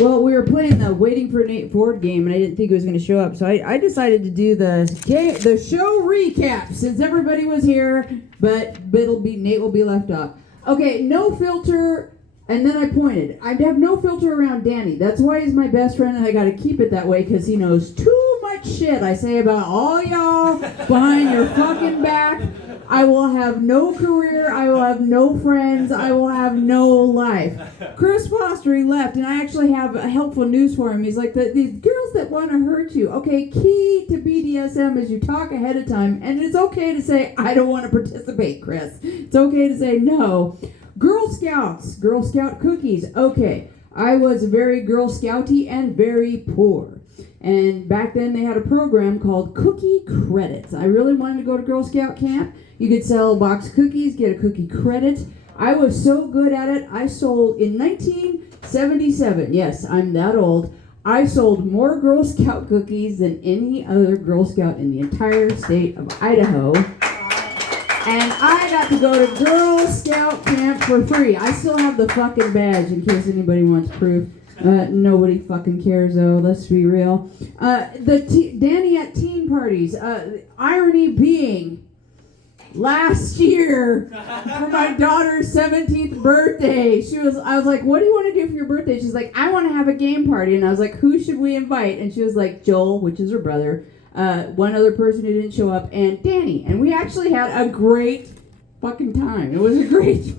Well, we were playing the Waiting for Nate Ford game, and I didn't think he was going to show up, so I decided to do the show recap since everybody was here, but Nate will be left off. Okay, no filter, and then I pointed. I have no filter around Danny. That's why he's my best friend, and I got to keep it that way because he knows too much shit I say about all y'all behind your fucking back. I will have no career, I will have no friends, I will have no life. Chris Foster, he left, and I actually have a helpful news for him. He's like, these girls that want to hurt you. Okay, key to BDSM is you talk ahead of time, and it's okay to say, I don't want to participate, Chris. It's okay to say no. Girl Scouts, Girl Scout cookies. Okay, I was very Girl Scouty and very poor. And back then they had a program called Cookie Credits. I really wanted to go to Girl Scout camp. You could sell a box of cookies, get a cookie credit. I was so good at it, I sold in 1977, yes, I'm that old, I sold more Girl Scout cookies than any other Girl Scout in the entire state of Idaho. And I got to go to Girl Scout camp for free. I still have the fucking badge in case anybody wants proof. Nobody fucking cares though, let's be real. Danny at teen parties, irony being, last year for my daughter's 17th birthday, I was like, what do you want to do for your birthday? She's like, I want to have a game party. And I was like, who should we invite? And she was like, Joel, which is her brother, one other person who didn't show up, and Danny. And we actually had a great fucking time. It was a great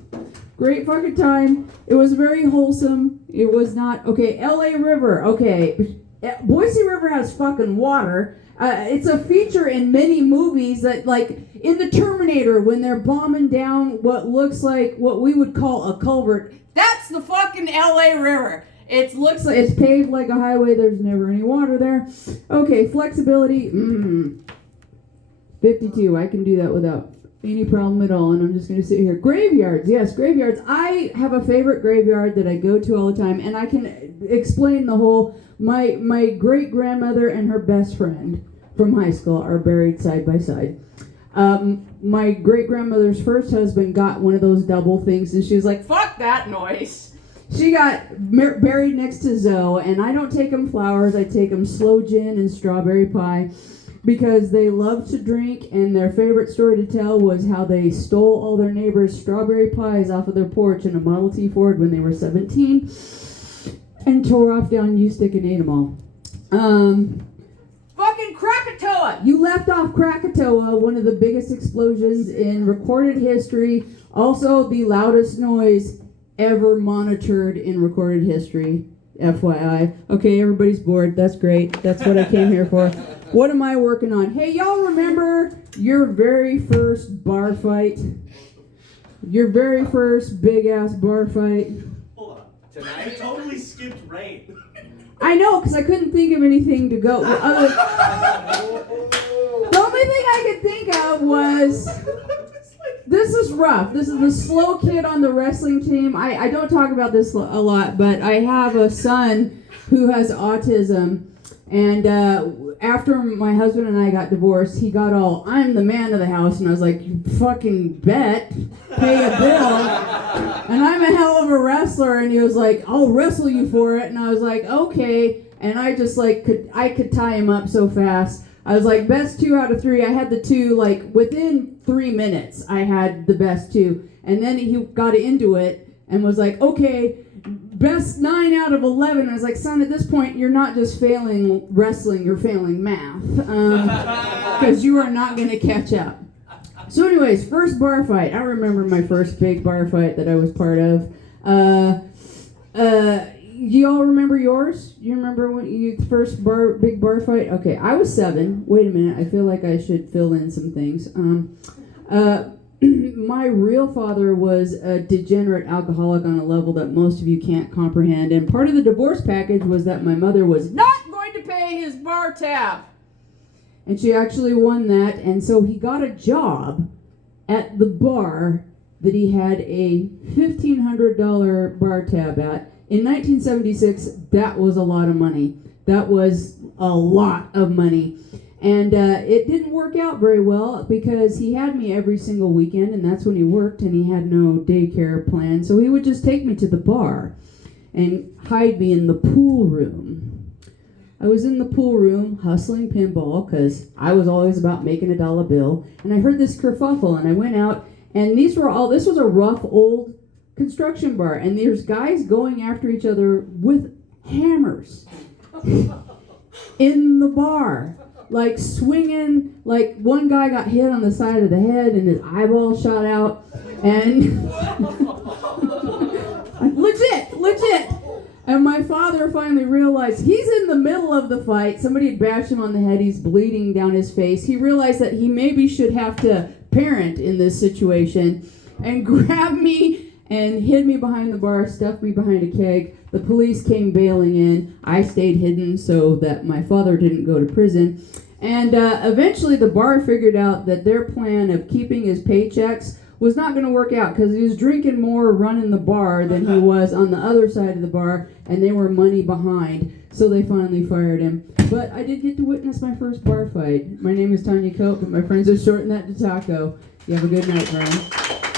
fucking time. It was very wholesome. It was not, okay, LA River, okay. Boise River has fucking water. It's a feature in many movies that, like, in the Terminator, when they're bombing down what looks like what we would call a culvert, that's the fucking LA River. It looks like it's paved like a highway. There's never any water there. Okay, flexibility, 52. I can do that without any problem at all, and I'm just going to sit here. Graveyards, yes, graveyards. I have a favorite graveyard that I go to all the time, and I can explain the whole, my great-grandmother and her best friend from high school are buried side by side. My great-grandmother's first husband got one of those double things, and she was like, fuck that noise. She got buried next to Zoe, and I don't take them flowers, I take them slow gin and strawberry pie, because they love to drink, and their favorite story to tell was how they stole all their neighbors' strawberry pies off of their porch in a Model T Ford when they were 17, and tore off down U-Stick and ate them all. Fucking Krakatoa! You left off Krakatoa, one of the biggest explosions in recorded history, also the loudest noise ever monitored in recorded history, FYI. Okay, everybody's bored, that's great, that's what I came here for. What am I working on? Hey, y'all remember your very first bar fight? Your very first big-ass bar fight? Hold on. Tonight? I totally skipped rain. I know, because I couldn't think of anything to go. The only thing I could think of was, this is rough. This is the slow kid on the wrestling team. I don't talk about this a lot, but I have a son who has autism. And after my husband and I got divorced, he got all, I'm the man of the house. And I was like, you fucking bet, pay a bill. And I'm a hell of a wrestler. And he was like, I'll wrestle you for it. And I was like, okay. And I just I could tie him up so fast. I was like, best 2 out of 3. I had the 2, like, within 3 minutes, I had the best 2. And then he got into it and was like, okay, best 9 out of 11. And I was like, son, at this point, you're not just failing wrestling, you're failing math. Because you are not going to catch up. So anyways, first bar fight. I remember my first big bar fight that I was part of. You all remember yours? You remember when you first big bar fight? Okay, I was 7. Wait a minute, I feel like I should fill in some things. My real father was a degenerate alcoholic on a level that most of you can't comprehend, and part of the divorce package was that my mother was not going to pay his bar tab. And she actually won that, and so he got a job at the bar that he had a $1,500 bar tab at. In 1976, that was a lot of money. That was a lot of money. And it didn't work out very well because he had me every single weekend, and that's when he worked, and he had no daycare plan. So he would just take me to the bar. and hide me in the pool room. I was in the pool room hustling pinball because I was always about making $1 bill, and I heard this kerfuffle, and I went out, and this was a rough old construction bar, and there's guys going after each other with hammers in the bar, like swinging. Like one guy got hit on the side of the head and his eyeball shot out, and legit. And my father finally realized he's in the middle of the fight. Somebody had bashed him on the head. He's bleeding down his face. He realized that he maybe should have to parent in this situation, and grabbed me and hid me behind the bar, stuffed me behind a keg. The police came bailing in. I stayed hidden so that my father didn't go to prison. And eventually the bar figured out that their plan of keeping his paychecks was not going to work out because he was drinking more running the bar than he was on the other side of the bar, and they were money behind. So they finally fired him. But I did get to witness my first bar fight. My name is Tanya Cope, but my friends are shortening that to Taco. You have a good night, friends.